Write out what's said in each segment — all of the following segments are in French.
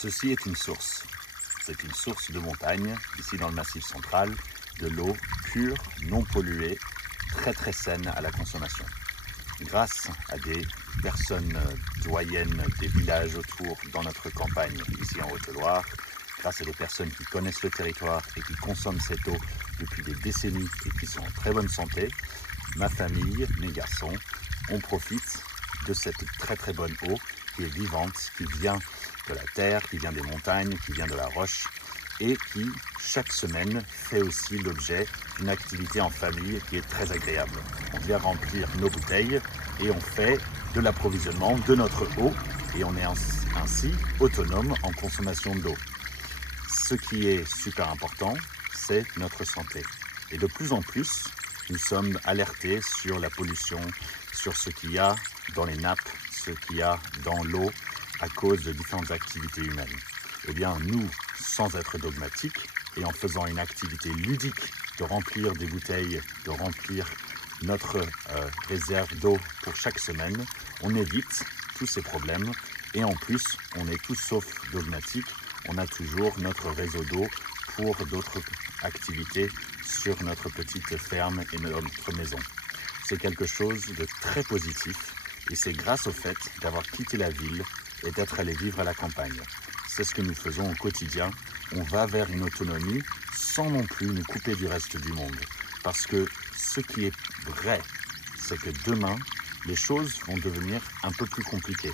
Ceci est une source. C'est une source de montagne, ici dans le Massif central, de l'eau pure, non polluée, très saine à la consommation. Grâce à des personnes doyennes des villages autour dans notre campagne, ici en Haute-Loire, grâce à des personnes qui connaissent le territoire et qui consomment cette eau depuis des décennies et qui sont en très bonne santé, ma famille, mes garçons, on profite de cette très bonne eau qui est vivante, qui vient de la terre, qui vient des montagnes, qui vient de la roche et qui, chaque semaine, fait aussi l'objet d'une activité en famille qui est très agréable. On vient remplir nos bouteilles et on fait de l'approvisionnement de notre eau et on est ainsi autonome en consommation d'eau. Ce qui est super important, c'est notre santé. Et de plus en plus, nous sommes alertés sur la pollution, sur ce qu'il y a dans les nappes, ce qu'il y a dans l'eau à cause de différentes activités humaines. Eh bien, nous, sans être dogmatiques et en faisant une activité ludique de remplir des bouteilles, de remplir notre réserve d'eau pour chaque semaine, on évite tous ces problèmes et en plus, on est tous sauf dogmatiques. On a toujours notre réseau d'eau pour d'autres activités sur notre petite ferme et notre maison. C'est quelque chose de très positif et c'est grâce au fait d'avoir quitté la ville et d'être allé vivre à la campagne. C'est ce que nous faisons au quotidien. On va vers une autonomie sans non plus nous couper du reste du monde. Parce que ce qui est vrai, c'est que demain, les choses vont devenir un peu plus compliquées.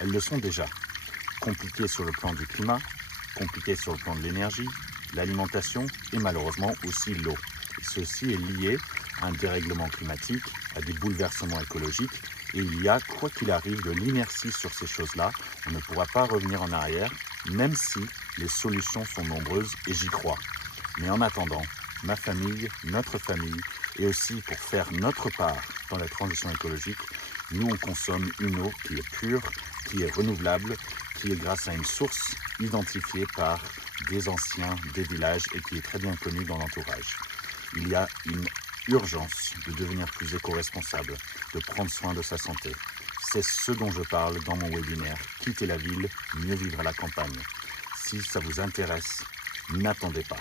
Elles le sont déjà. Compliquées sur le plan du climat, compliquées sur le plan de l'énergie, l'alimentation et malheureusement aussi l'eau. Ceci est lié à un dérèglement climatique, à des bouleversements écologiques et il y a, quoi qu'il arrive, de l'inertie sur ces choses-là. On ne pourra pas revenir en arrière, même si les solutions sont nombreuses et j'y crois. Mais en attendant, ma famille, notre famille et aussi pour faire notre part dans la transition écologique, nous on consomme une eau qui est pure, qui est renouvelable, qui est grâce à une source identifiée par des anciens des villages et qui est très bien connue dans l'entourage. Il y a une urgence de devenir plus éco-responsable, de prendre soin de sa santé. C'est ce dont je parle dans mon webinaire « Quitter la ville, mieux vivre à la campagne ». Si ça vous intéresse, n'attendez pas.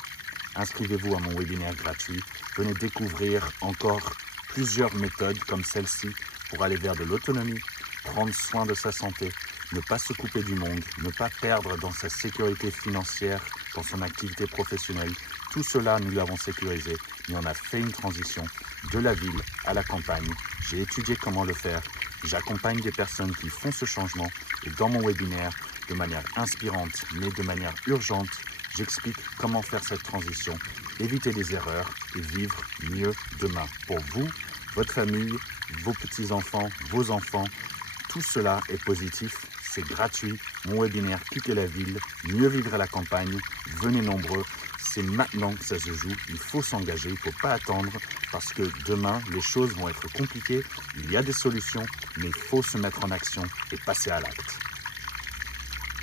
Inscrivez-vous à mon webinaire gratuit. Venez découvrir encore plusieurs méthodes comme celle-ci pour aller vers de l'autonomie, prendre soin de sa santé, ne pas se couper du monde, ne pas perdre dans sa sécurité financière, dans son activité professionnelle. Tout cela, nous l'avons sécurisé, mais on a fait une transition de la ville à la campagne. J'ai étudié comment le faire. J'accompagne des personnes qui font ce changement et dans mon webinaire, de manière inspirante, mais de manière urgente, j'explique comment faire cette transition, éviter les erreurs et vivre mieux demain. Pour vous, votre famille, vos petits-enfants, vos enfants, tout cela est positif, c'est gratuit. Mon webinaire « Quitter la ville, mieux vivre à la campagne », venez nombreux. C'est maintenant que ça se joue, il faut s'engager, il ne faut pas attendre parce que demain, les choses vont être compliquées, il y a des solutions, mais il faut se mettre en action et passer à l'acte.